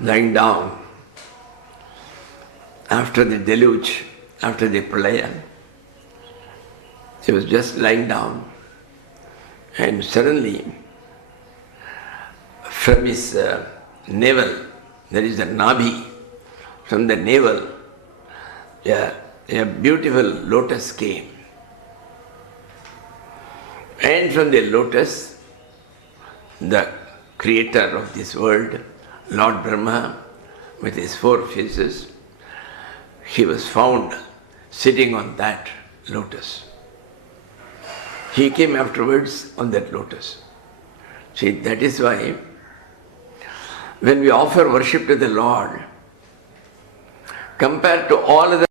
lying down after the deluge, after the pralaya. He was just lying down, and suddenly from his navel, there is a nabhi, from the navel, a beautiful lotus came. And from the lotus, the creator of this world, Lord Brahma, with his 4 faces, he was found sitting on that lotus. He came afterwards on that lotus. See, that is why when we offer worship to the Lord, compared to all other,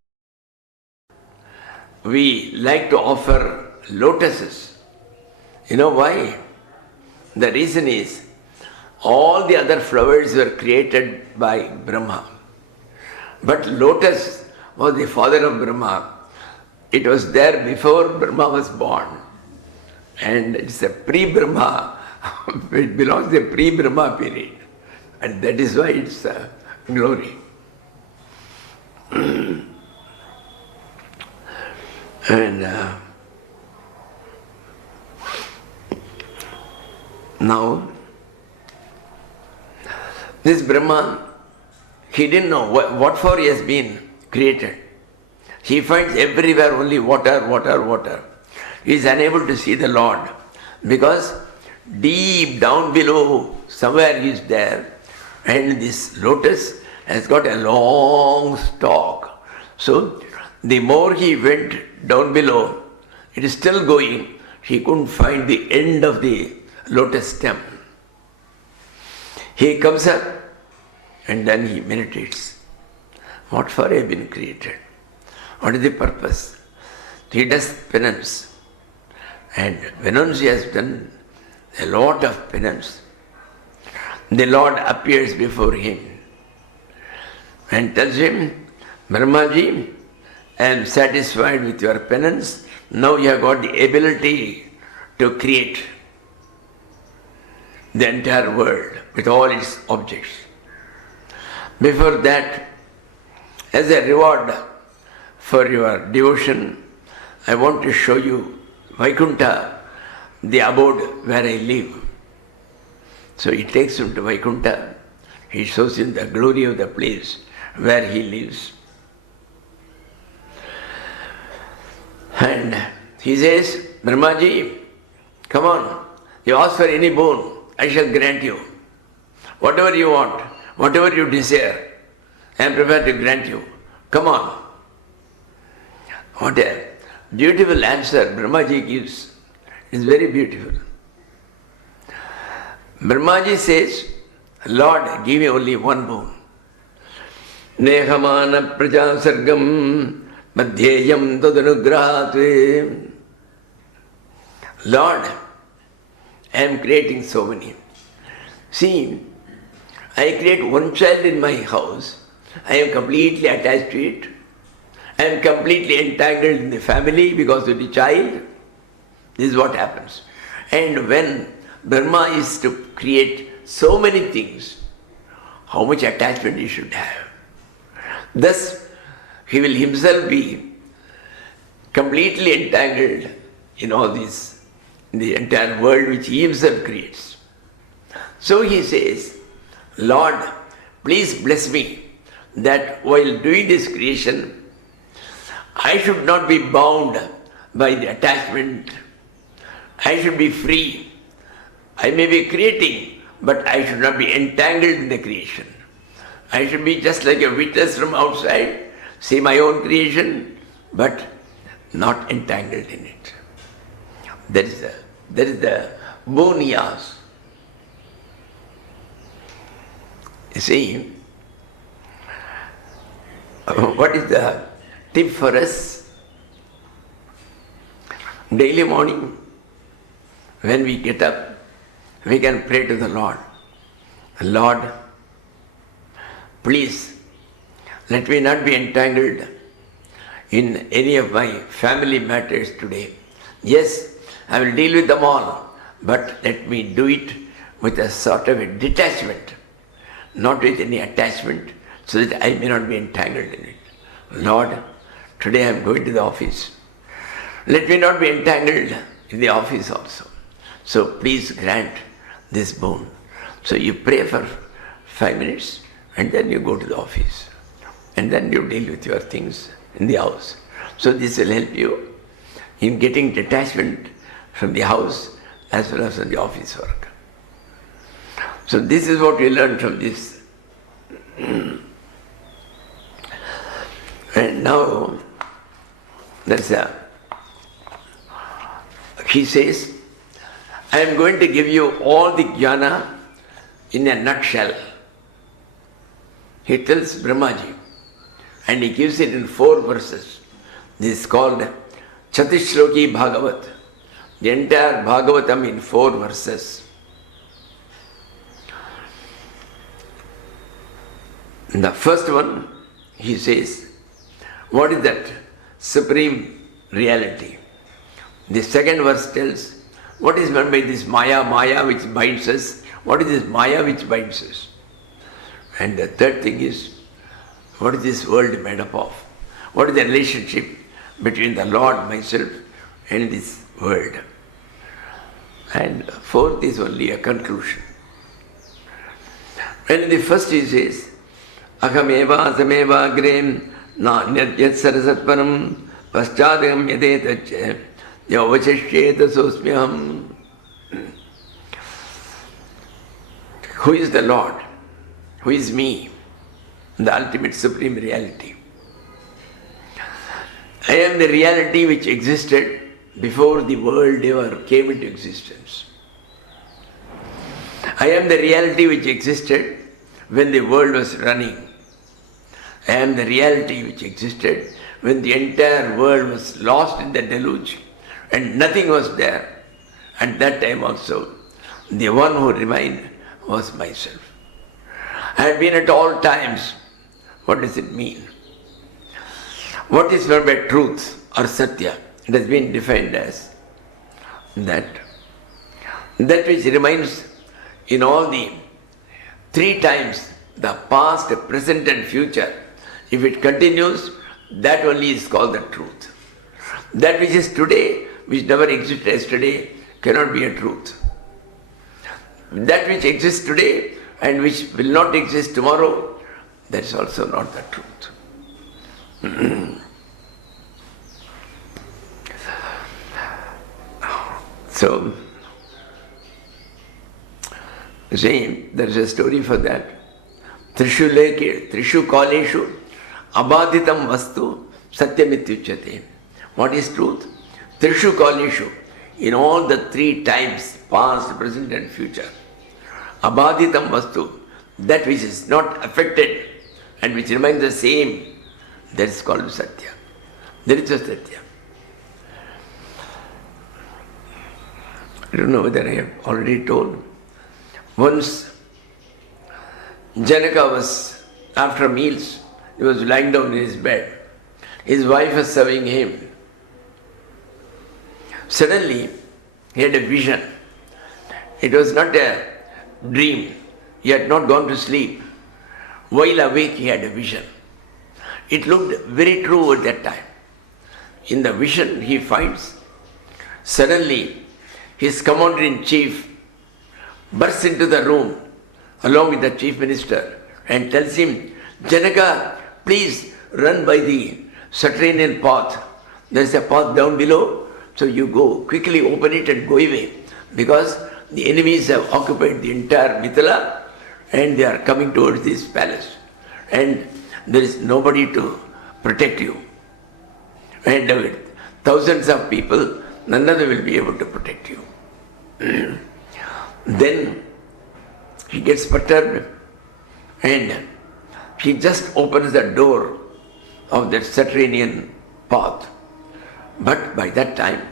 we like to offer lotuses. You know why? The reason is, all the other flowers were created by Brahma. But lotus was the father of Brahma. It was there before Brahma was born. And it's a pre-Brahma, it belongs to the pre-Brahma period. And that is why it's a glory. And now, this Brahma, he didn't know what for he has been created. He finds everywhere only water, water, water. He is unable to see the Lord because deep down below, somewhere he is there, and this lotus has got a long stalk. So, the more he went down below, it is still going. He couldn't find the end of the lotus stem. He comes up and then he meditates. What for I have been created? What is the purpose? He does penance. And when he has done a lot of penance, the Lord appears before him and tells him, Brahmaji, I am satisfied with your penance. Now you have got the ability to create the entire world with all its objects. Before that, as a reward for your devotion, I want to show you Vaikuntha, the abode where I live. So he takes him to Vaikuntha. He shows him the glory of the place where he lives. And he says, Brahmaji, come on, you ask for any boon, I shall grant you. Whatever you want, whatever you desire, I am prepared to grant you. Come on. What a beautiful answer Brahmaji gives. It's very beautiful. Brahmaji says, Lord, give me only one boon. Nehamana praja sargam madhyeyam tadanugrahatve. Lord, I am creating so many. See, I create one child in my house. I am completely attached to it. I am completely entangled in the family because of the child. This is what happens. And when Brahma is to create so many things, how much attachment he should have. Thus, he will himself be completely entangled in all this, in the entire world which he himself creates. So he says, Lord, please bless me that while doing this creation, I should not be bound by the attachment. I should be free. I may be creating, but I should not be entangled in the creation. I should be just like a witness from outside, see my own creation, but not entangled in it. That is the boon he asks. You see, what is the tip for us? Daily morning, when we get up, we can pray to the Lord. Lord, please, let me not be entangled in any of my family matters today. Yes, I will deal with them all, but let me do it with a sort of a detachment. not with any attachment, so that I may not be entangled in it. Lord, today I am going to the office. Let me not be entangled in the office also. So please grant this boon. So you pray for 5 minutes and then you go to the office. And then you deal with your things in the house. So this will help you in getting detachment from the house as well as from the office work. So this is what we learn from this. And now, he says, I am going to give you all the jnana in a nutshell. He tells Brahmaji, and he gives it in 4 verses. This is called Chatishloki Bhagavat. The entire Bhagavatam in 4 verses. In the first one, he says, what is that? Supreme reality. The second verse tells, what is meant by this Maya which binds us? What is this Maya which binds us? And the third thing is, what is this world made up of? What is the relationship between the Lord, myself, and this world? And fourth is only a conclusion. And in the first he says, Ahameva asameva agrem na nyadyat sarasatparam paschadam yadetache yavachashyeta sosmyam. Who is the Lord? Who is me? The ultimate supreme reality. I am the reality which existed before the world ever came into existence. I am the reality which existed when the world was running. I am the reality which existed when the entire world was lost in the deluge and nothing was there. At that time also, the one who remained was myself. I had been at all times. What does it mean? What is meant by truth or satya? It has been defined as that which remains in all the 3 times, the past, present and future. If it continues, that only is called the truth. That which is today, which never existed yesterday, cannot be a truth. That which exists today and which will not exist tomorrow, that is also not the truth. So, see, there is a story for that. Trishu kaleshu abadhitam vastu satyamityuchyate. What is truth? Trishu kaleshu, in all the 3 times, past, present and future. Abadhitam vastu, that which is not affected and which remains the same, that is called satya. There is a satya. I don't know whether I have already told. Once, Janaka was, after meals, he was lying down in his bed. His wife was serving him. Suddenly, he had a vision. It was not a dream. He had not gone to sleep. While awake, he had a vision. It looked very true at that time. In the vision, he finds, suddenly, his commander-in-chief bursts into the room along with the chief minister and tells him, Janaka, please run by the subterranean path. There is a path down below, so you go. Quickly open it and go away, because the enemies have occupied the entire Mithila and they are coming towards this palace. And there is nobody to protect you. And with thousands of people, none of them will be able to protect you. Then he gets perturbed and he just opens the door of that subterranean path. But by that time,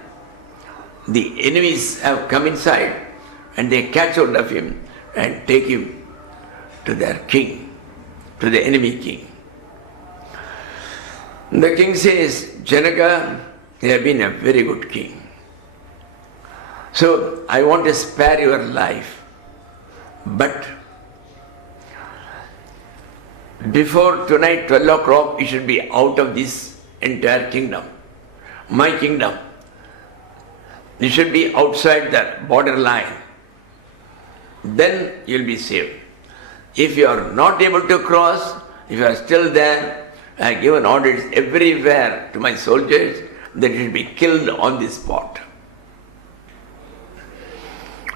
the enemies have come inside and they catch hold of him and take him to their king, to the enemy king. The king says, Janaka, you have been a very good king. So I want to spare your life, but before tonight 12 o'clock you should be out of this entire kingdom, my kingdom. You should be outside the borderline. Then you will be saved. If you are not able to cross, if you are still there, I have given orders everywhere to my soldiers that you should be killed on the spot.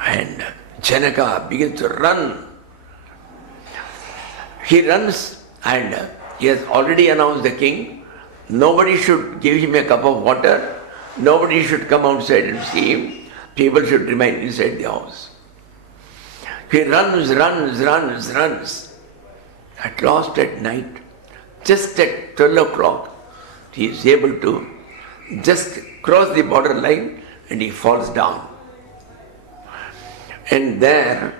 And Janaka begins to run. He runs and he has already announced the king, nobody should give him a cup of water, nobody should come outside and see him, people should remain inside the house. He runs. At last at night, just at 12 o'clock, he is able to just cross the borderline and he falls down. And there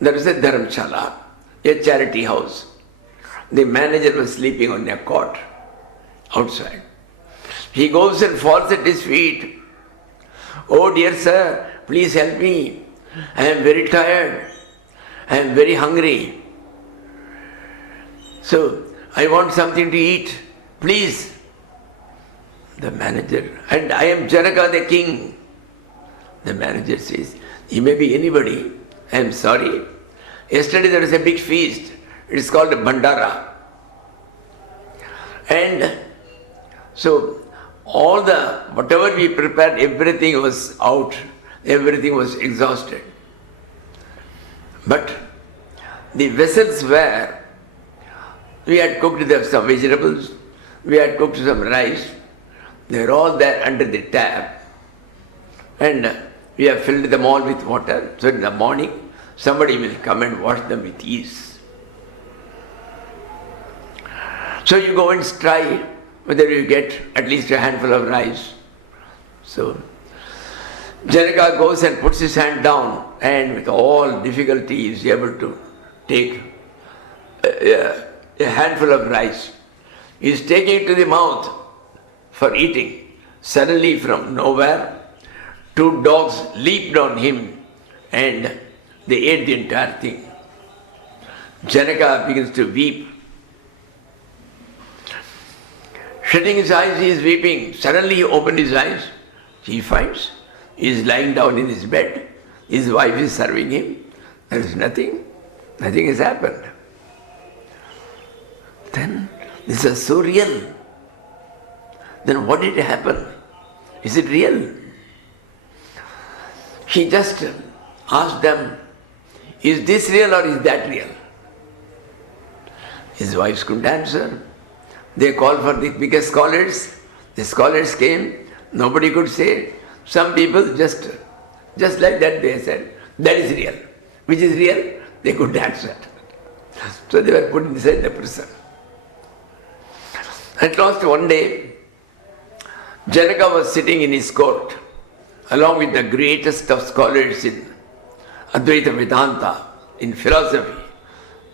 is a dharamshala, a charity house. The manager was sleeping on a cot outside. He goes and falls at his feet. Oh dear sir, please help me. I am very tired. I am very hungry. So I want something to eat. Please. The manager, and I am Janaka the king. The manager says, you may be anybody. I am sorry. Yesterday there was a big feast. It is called a Bandara. And so whatever we prepared, everything was out. Everything was exhausted. But the vessels we had cooked some vegetables, we had cooked some rice. They were all there under the tap. And we have filled them all with water. So in the morning, somebody will come and wash them with ease. So you go and try whether you get at least a handful of rice. So Janaka goes and puts his hand down, and with all difficulty is able to take a handful of rice. He is taking it to the mouth for eating. Suddenly from nowhere, 2 dogs leaped on him and they ate the entire thing. Janaka begins to weep. Shutting his eyes, he is weeping. Suddenly he opened his eyes. He finds he is lying down in his bed. His wife is serving him. There is nothing. Nothing has happened. Then this is so real. Then what did happen? Is it real? He just asked them, is this real or is that real? His wives couldn't answer. They called for the biggest scholars. The scholars came. Nobody could say. Some people just like that they said, that is real. Which is real? They couldn't answer. So they were put inside the prison. At last one day, Janaka was sitting in his court along with the greatest of scholars in Advaita Vedanta, in philosophy,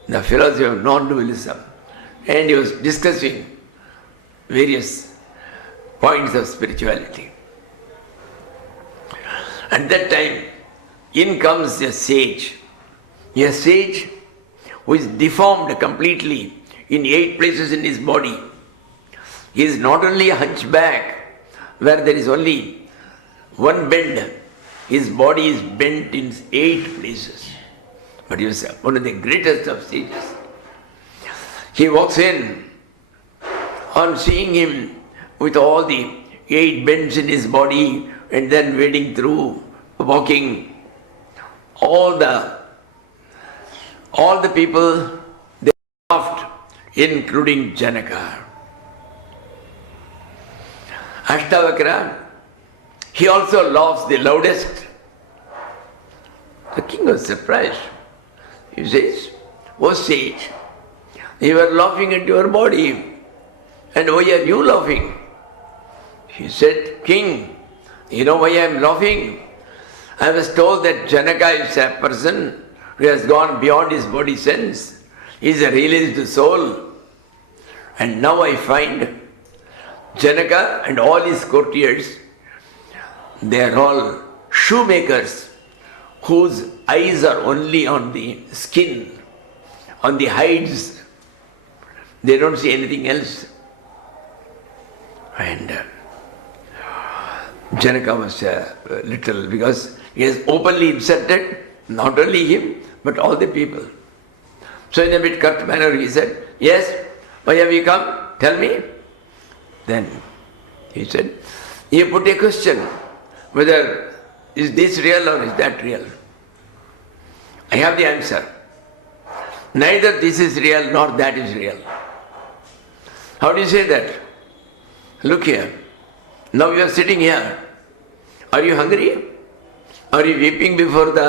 the philosophy of non-dualism, and he was discussing various points of spirituality. At that time, in comes a sage who is deformed completely in 8 places in his body. He is not only a hunchback where there is only one bend, his body is bent in 8 places. But he was one of the greatest of sages. He walks in, on seeing him with all the 8 bends in his body and then wading through, walking, all the people, they laughed, including Janaka. Ashtavakra, he also laughs the loudest. The king was surprised. He says, "O sage, you are laughing at your body, and why are you laughing?" He said, "King, you know why I am laughing? I was told that Janaka is a person who has gone beyond his body sense. He is a realized soul. And now I find Janaka and all his courtiers, they are all shoemakers whose eyes are only on the skin, on the hides They don't see anything else. And Janaka was little, because he has openly insulted not only him, but all the people. So in a bit curt manner he said, "Yes, why have you come? Tell me." Then he said, "You put a question, whether is this real or is that real? I have the answer. Neither this is real nor that is real." How do you say that? Look here. Now you are sitting here. Are you hungry? Are you weeping before the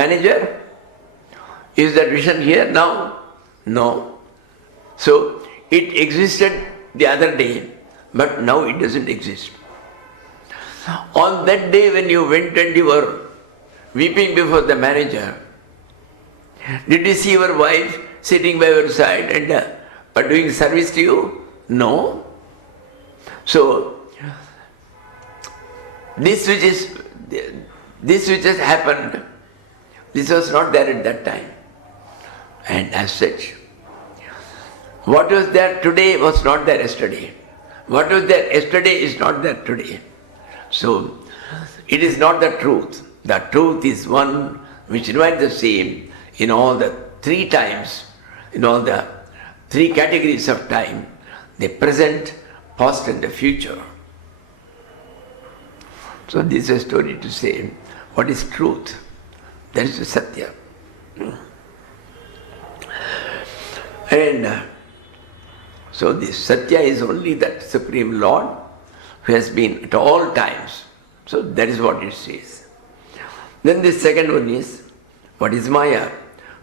manager? Is that vision here now? No. So it existed the other day, but now it doesn't exist. On that day when you went and you were weeping before the manager, did you see your wife sitting by your side and doing service to you? No. So this which has happened, this was not there at that time. And as such, what was there today was not there yesterday. What was there yesterday is not there today. So it is not the truth. The truth is one which remains the same in all the three times, in all the three categories of time, the present, past and the future. So this is a story to say what is truth. That is the Satya. And so this Satya is only that Supreme Lord who has been at all times. So that is what it says. Then the second one is, what is Maya?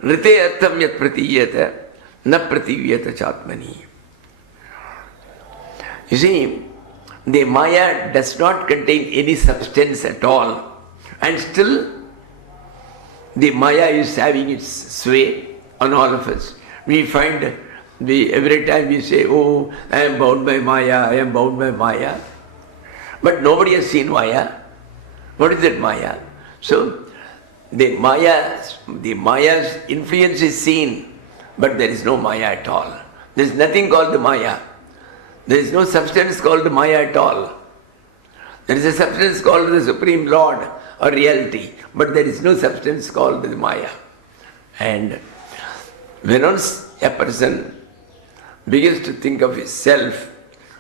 Rite artham yat pratiyata na prativiyata chatmani. You see, the Maya does not contain any substance at all, and still the Maya is having its sway on all of us. We find every time we say, "Oh, I am bound by Maya, I am bound by Maya." But nobody has seen Maya. What is that Maya? So the Maya's influence is seen, but there is no Maya at all. There is nothing called the Maya. There is no substance called the Maya at all. There is a substance called the Supreme Lord or reality, but there is no substance called the Maya. And when once a person begins to think of his self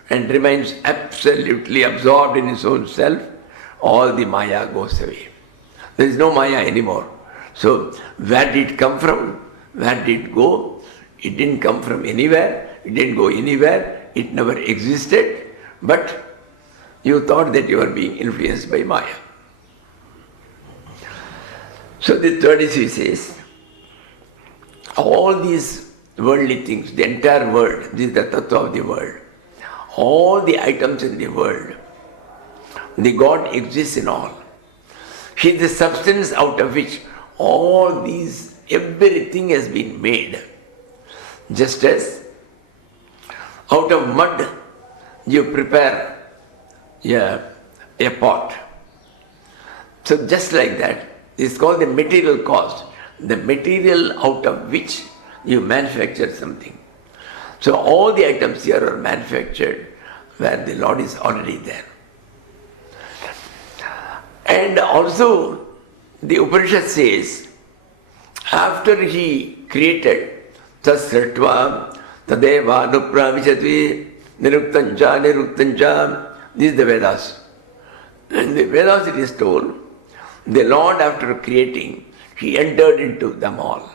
and remains absolutely absorbed in his own self, all the Maya goes away. There is no Maya anymore. So where did it come from? Where did it go? It didn't come from anywhere. It didn't go anywhere. It never existed. But you thought that you were being influenced by Maya. So the third is, he says, all these worldly things, the entire world, this is the tattva of the world, all the items in the world, the God exists in all. He is the substance out of which all these, everything has been made. Just as out of mud you prepare a pot. So just like that, it's called the material cause, the material out of which you manufacture something. So all the items here are manufactured where the Lord is already there. And also the Upanishad says, after he created tasratva tadeva nupravishatvi niruktancha, this is the Vedas. In the Vedas it is told, the Lord after creating, he entered into them all.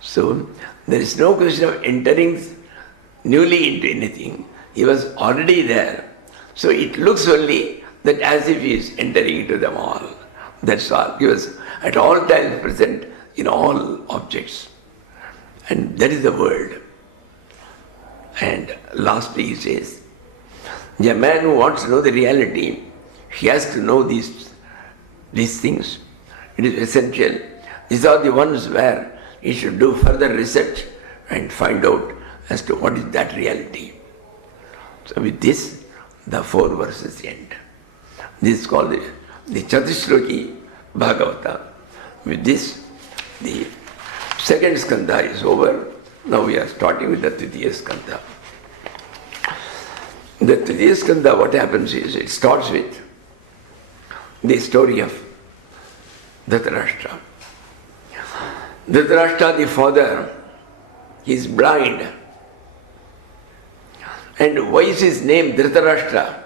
So there is no question of entering newly into anything. He was already there. So it looks only that as if he is entering into them all. That's all. He was at all times present in all objects. And that is the world. And lastly he says, a man who wants to know the reality, he has to know these things. It is essential. These are the ones where he should do further research and find out as to what is that reality. So with this, the 4 verses end. This is called the Chatusloki Bhagavatam. With this, the second skandha is over. Now we are starting with the Tritiya Skandha. The Tritiya Skandha, what happens is, it starts with the story of Dhritarashtra. Dhritarashtra, the father, is blind. And why is his name Dhritarashtra?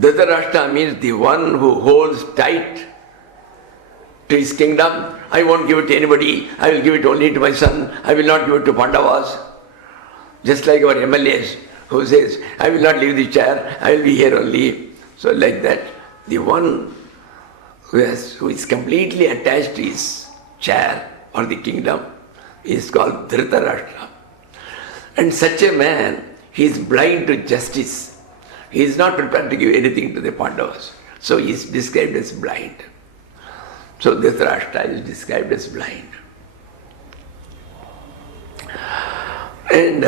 Dhritarashtra means the one who holds tight to his kingdom. I won't give it to anybody. I will give it only to my son. I will not give it to Pandavas. Just like our MLAs who says, I will not leave the chair. I will be here only. So like that, the one who is completely attached to his chair or the kingdom is called Dhritarashtra. And such a man, he is blind to justice. He is not prepared to give anything to the Pandavas. So he is described as blind. So Dhritarashtra is described as blind. And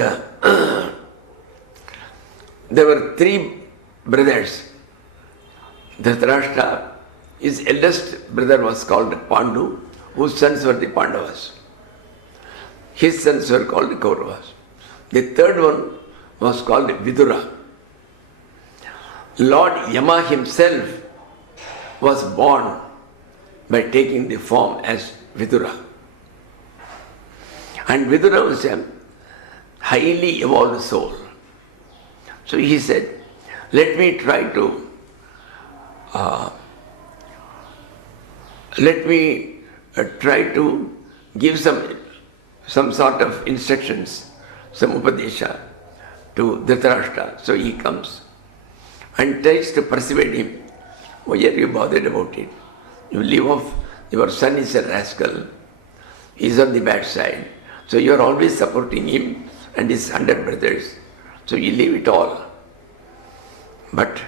there were three brothers. Dhritarashtra, his eldest brother was called Pandu, whose sons were the Pandavas. His sons were called the Kauravas. The third one was called Vidura. Lord Yama himself was born by taking the form as Vidura. And Vidura was a highly evolved soul. So he said, let me try to give some sort of instructions, some upadesha to Dhritarashtra. So he comes and tries to persuade him. Why are you bothered about it? You leave off, your son is a rascal, he is on the bad side. So you are always supporting him and his 100 brothers. So you leave it all. But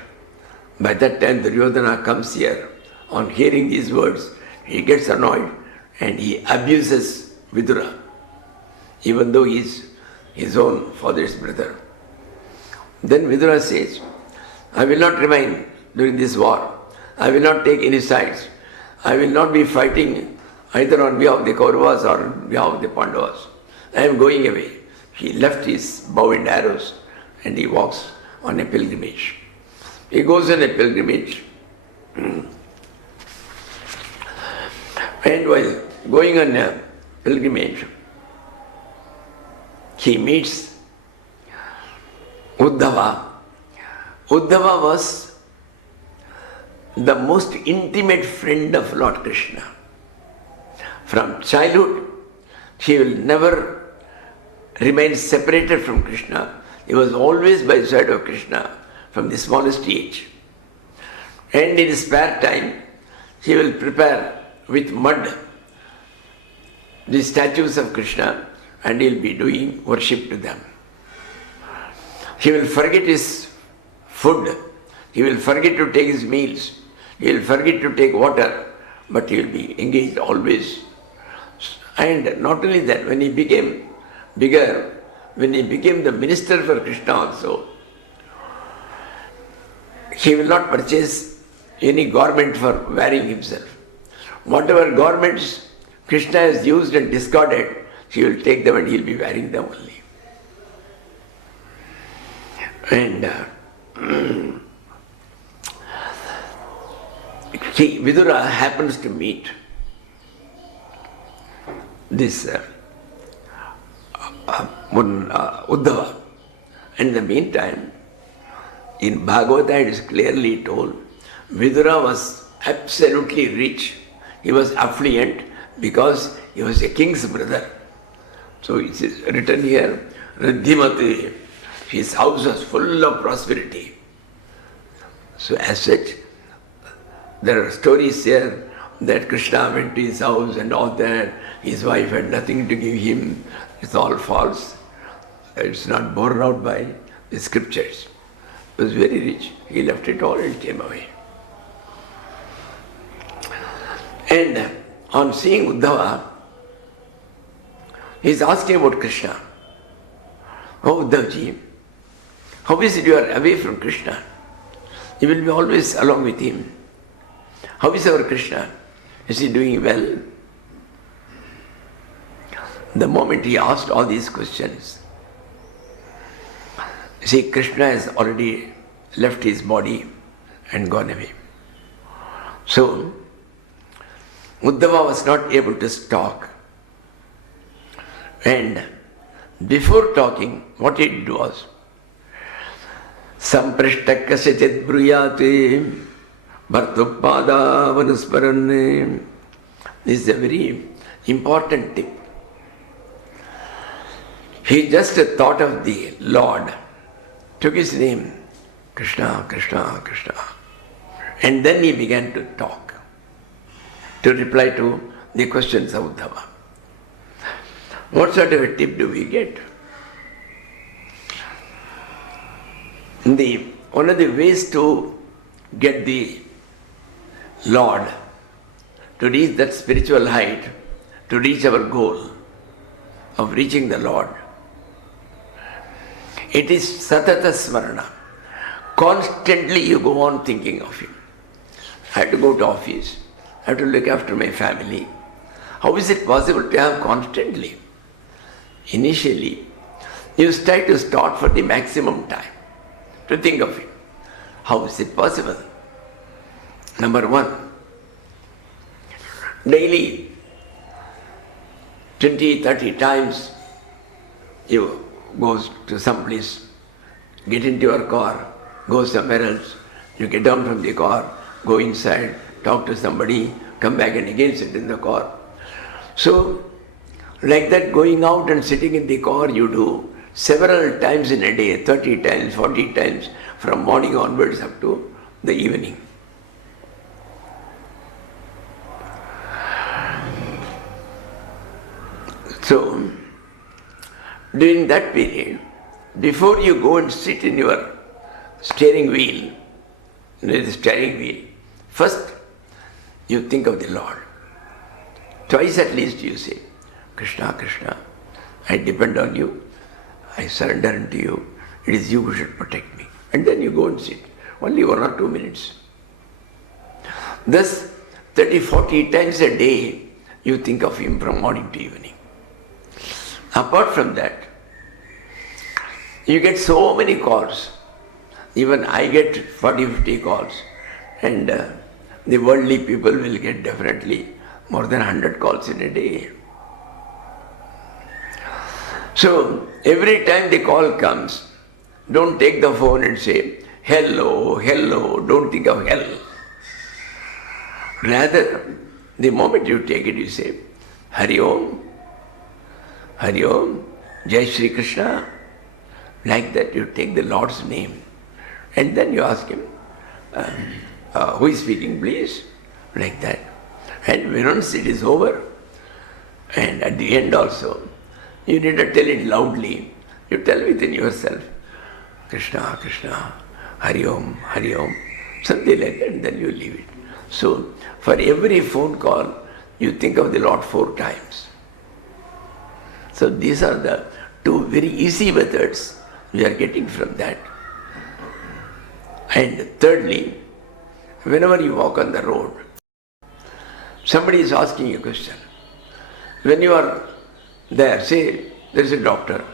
by that time Duryodhana comes here. On hearing these words, he gets annoyed and he abuses Vidura, even though he is his own father's brother. Then Vidura says, I will not remain during this war. I will not take any sides. I will not be fighting either on behalf of the Kauravas or on behalf of the Pandavas. I am going away. He left his bow and arrows and he walks on a pilgrimage. He goes on a pilgrimage. And while going on a pilgrimage, he meets Uddhava. Uddhava was the most intimate friend of Lord Krishna. From childhood, he will never remain separated from Krishna. He was always by the side of Krishna from the smallest age. And in his spare time, he will prepare with mud the statues of Krishna and he will be doing worship to them. He will forget his food. He will forget to take his meals. He will forget to take water, but he will be engaged always. And not only that, when he became bigger, when he became the minister for Krishna also, he will not purchase any garment for wearing himself. Whatever garments Krishna has used and discarded, he will take them and he will be wearing them only. And Vidura happens to meet this Uddhava. In the meantime, in Bhagavatam it is clearly told, Vidura was absolutely rich. He was affluent because he was a king's brother. So it is written here, Riddhimati, his house was full of prosperity. So as such, there are stories here that Krishna went to his house and all that. His wife had nothing to give him. It's all false. It's not borne out by the scriptures. He was very rich. He left it all and came away. And on seeing Uddhava, he is asking about Krishna. Oh Uddhavji, how is it you are away from Krishna? You will be always along with him. How is our Krishna? Is he doing well? The moment he asked all these questions, see, Krishna has already left his body and gone away. So, Uddhava was not able to talk. And before talking, what he did was, Samprishta kasachit bruyate bhartupada vanusparanne. This is a very important tip. He just thought of the Lord, took his name, Krishna, Krishna, Krishna. And then he began to talk, to reply to the questions of Uddhava. What sort of a tip do we get? One of the ways to get the Lord, to reach that spiritual height, to reach our goal of reaching the Lord, it is satata smarana. Constantly you go on thinking of Him. I have to go to office, I have to look after my family. How is it possible to have constantly? Initially, you try to start for the maximum time to think of Him. How is it possible? Number one, daily 20, 30 times you go to some place, get into your car, go somewhere else, you get down from the car, go inside, talk to somebody, come back and again sit in the car. So, like that, going out and sitting in the car you do several times in a day, 30 times, 40 times, from morning onwards up to the evening. So, during that period, before you go and sit in your steering wheel, first you think of the Lord. Twice at least you say, Krishna, Krishna, I depend on you, I surrender unto you, it is you who should protect me. And then you go and sit, only 1 or 2 minutes. Thus, 30, 40 times a day, you think of Him from morning to evening. Apart from that, you get so many calls. Even I get 40, 50 calls. And the worldly people will get definitely more than 100 calls in a day. So, every time the call comes, don't take the phone and say, hello, hello, don't think of hell. Rather, the moment you take it, you say, Hari Om, Hari Om, Jai Shri Krishna. Like that, you take the Lord's name. And then you ask Him, who is speaking, please? Like that. And once it is over, and at the end also, you need to tell it loudly. You tell within yourself, Krishna, Krishna, Hari Om, something like that, and then you leave it. So, for every phone call, you think of the Lord 4 times. So, these are the 2 very easy methods we are getting from that. And thirdly, whenever you walk on the road, somebody is asking you a question. When you are there, say there is a doctor.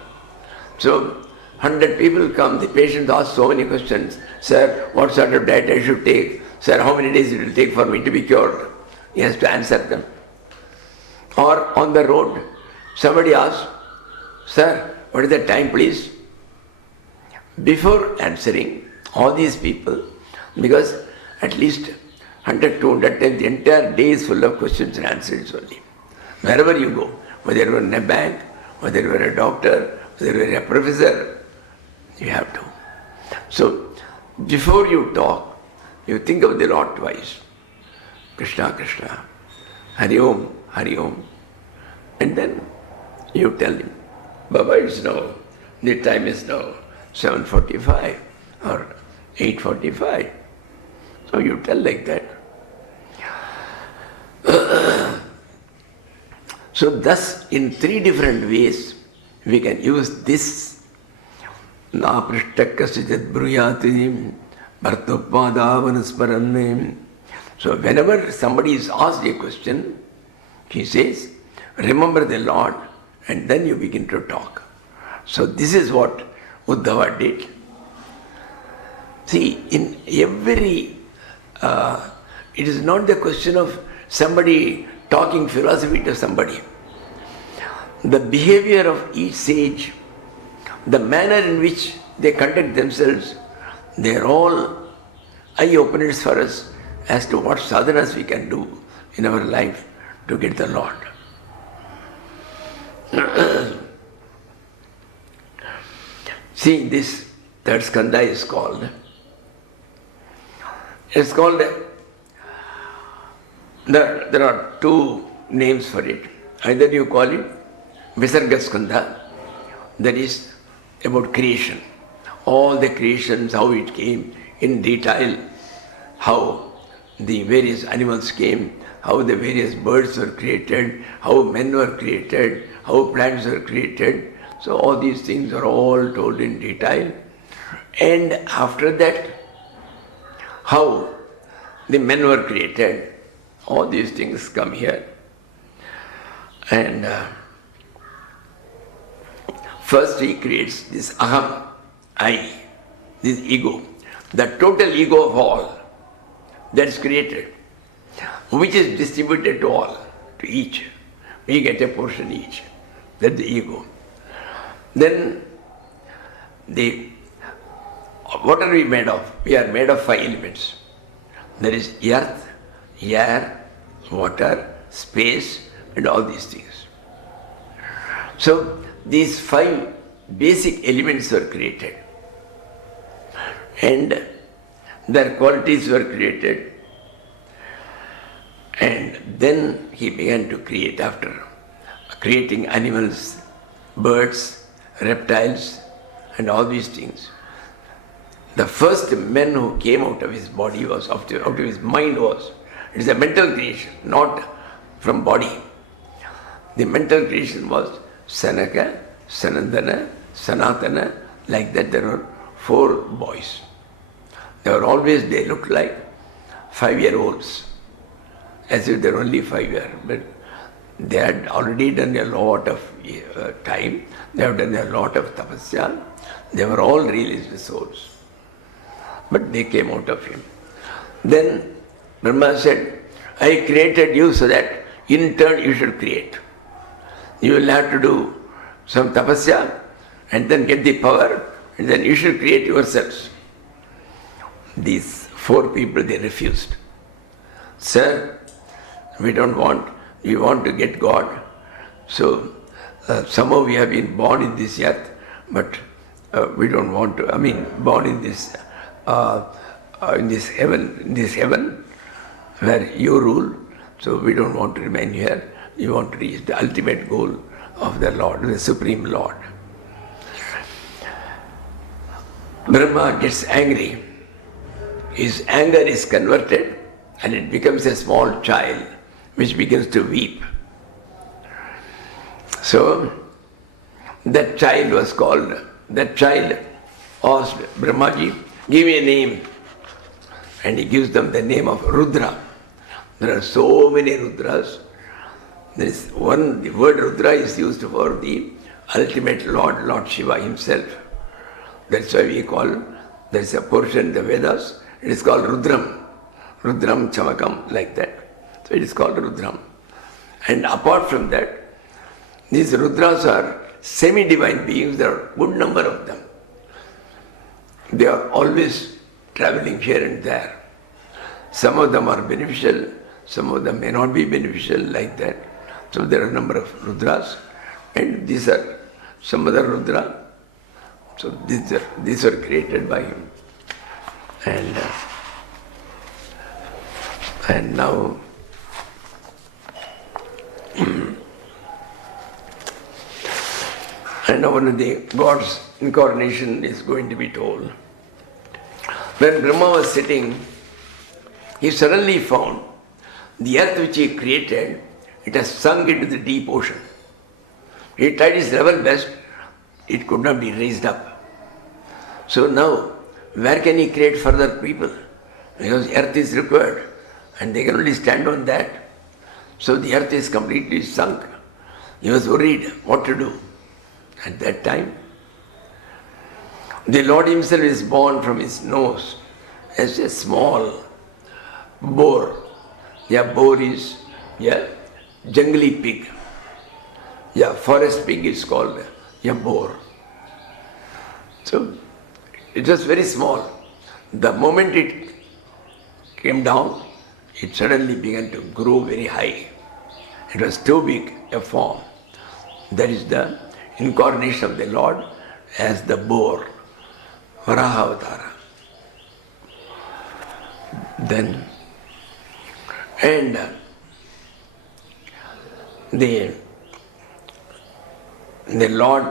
So 100 people come, the patient asks so many questions. Sir, what sort of diet I should take? Sir, how many days it will take for me to be cured? He has to answer them. Or on the road, somebody asks, Sir, what is the time, please? Before answering all these people, because at least 100, 200 times the entire day is full of questions and answers only. Wherever you go, whether you are in a bank, whether you are a doctor, whether you are a professor, you have to. So, before you talk, you think of the Lord twice. Krishna, Krishna, Hari Om, and then you tell Him, Baba, it's now, the time is now 7:45 or 8:45. So you tell like that. So thus, in 3 different ways, we can use this Naprishtakasijat bruyati bhartopada vanusparanne. So whenever somebody is asked a question, he says, remember the Lord and then you begin to talk. So this is what Uddhava did. See, in every, it is not the question of somebody talking philosophy to somebody. The behavior of each sage, the manner in which they conduct themselves, they are all eye-openers for us as to what sadhanas we can do in our life to get the Lord. See, this third skandha is called, there are two names for it. Either you call it Visarga Skandha, that is about creation. All the creations, how it came in detail, how the various animals came, how the various birds were created, how men were created, how plants were created. So all these things are all told in detail. And after that, how the men were created, all these things come here. And first he creates this aham, I, this ego, the total ego of all, that's created, which is distributed to all, to each. We get a portion each. That's the ego. Then, what are we made of? We are made of 5 elements. There is earth, air, water, space, and all these things. So, these 5 basic elements were created. And their qualities were created. And then he began to create, after creating animals, birds, reptiles, and all these things. The first man who came out of his body was, out of his mind was, it is a mental creation, not from body. The mental creation was Sanaka, Sanandana, Sanatana, like that. There were 4 boys. They looked like 5-year-olds, as if they were only 5 years. But they had already done a lot of time, they have done a lot of tapasya, they were all realized souls. But they came out of him. Then Brahma said, I created you so that in turn you should create. You will have to do some tapasya and then get the power, and then you should create yourselves. These 4 people, they refused. Sir, we don't want, we want to get God. So somehow we have been born in this earth, but we don't want to, born in this heaven where you rule. So we don't want to remain here. We want to reach the ultimate goal of the Lord, the Supreme Lord. Brahma gets angry. His anger is converted and it becomes a small child which begins to weep. So that child asked Brahmaji, give me a name. And he gives them the name of Rudra. There are so many Rudras. There is one, the word Rudra is used for the ultimate Lord, Lord Shiva himself. That's why we call, there is a portion in the Vedas, it is called Rudram. Rudram Chamakam, like that. So it is called Rudram. And apart from that, these Rudras are semi-divine beings, there are a good number of them. They are always traveling here and there. Some of them are beneficial, some of them may not be beneficial, like that. So there are a number of Rudras, and these are some other Rudra. So these are created by him. And now one of the God's incarnation is going to be told. When Brahma was sitting, he suddenly found the earth which he created, it has sunk into the deep ocean. He tried his level best, it could not be raised up. So now, where can he create further people? Because earth is required and they can only stand on that. So the earth is completely sunk. He was worried what to do. At that time, the Lord himself is born from his nose as a small boar. Yeah, boar is jungly pig. Yeah, forest pig is called boar. So it was very small. The moment it came down, it suddenly began to grow very high. It was too big a form. That is the incarnation of the Lord as the boar, Varaha Avatara. Then, and the Lord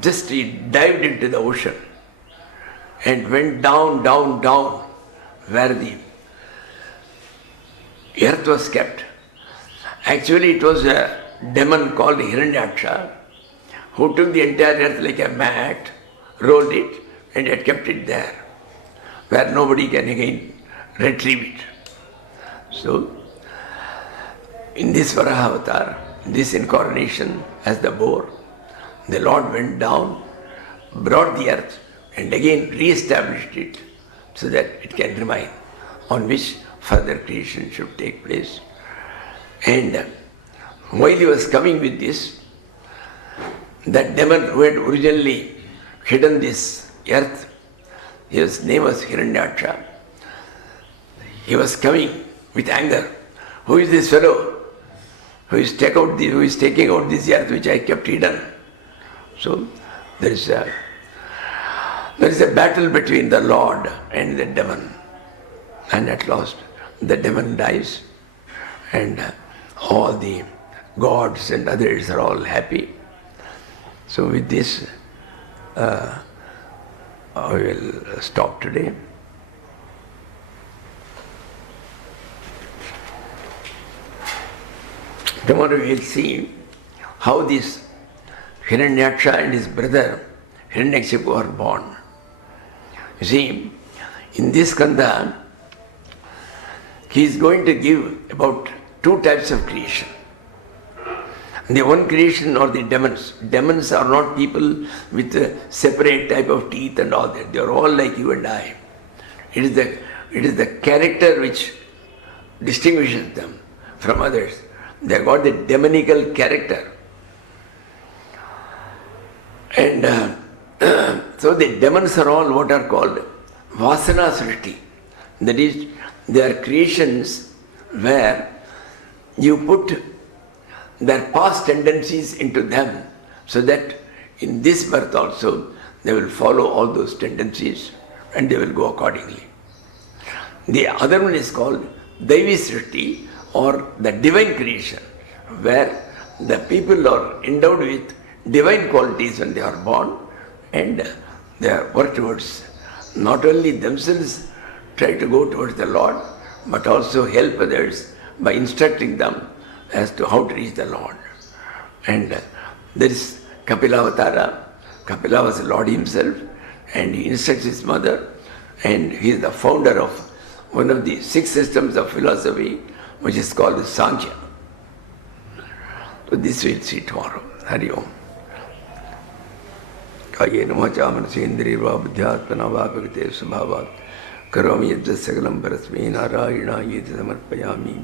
just he dived into the ocean and went down, down, down where the earth was kept. Actually, it was a demon called Hiranyaksha who took the entire earth like a mat, rolled it, and had kept it there, where nobody can again retrieve it. So, in this Varaha Avatar, this incarnation as the boar, the Lord went down, brought the earth, and again re-established it so that it can remain, on which further creation should take place. And while he was coming with this, that demon who had originally hidden this earth, his name was Hiranyaksha, he was coming with anger. Who is this fellow who is taking out this earth which I kept hidden? So there is a battle between the Lord and the demon, and at last the demon dies, and all the gods and others are all happy. So with this, I will stop today. Tomorrow we will see how this Hiranyaksha and his brother Hiranyakashipu are born. You see, in this Kanda, he is going to give about two types of creation. The one creation are the demons. Demons are not people with a separate type of teeth and all that. They are all like you and I. It is the character which distinguishes them from others. They have got the demonical character. And so the demons are all what are called Vasana Srishti. That is, they are creations where you put their past tendencies into them so that in this birth also they will follow all those tendencies and they will go accordingly. The other one is called Daivi Srishti, or the divine creation, where the people are endowed with divine qualities when they are born, and they work towards not only themselves try to go towards the Lord, but also help others by instructing them as to how to reach the Lord. And there is Kapila. Kapila was the Lord himself, and he instructs his mother, and he is the founder of one of the 6 systems of philosophy, which is called Sankhya. So this we'll see tomorrow. Hari Om. Kayena vacha manasendriya buddhyatmana va bhagavate svabhavat karomi yajja sagalam parasme narayana yeti samarpayami.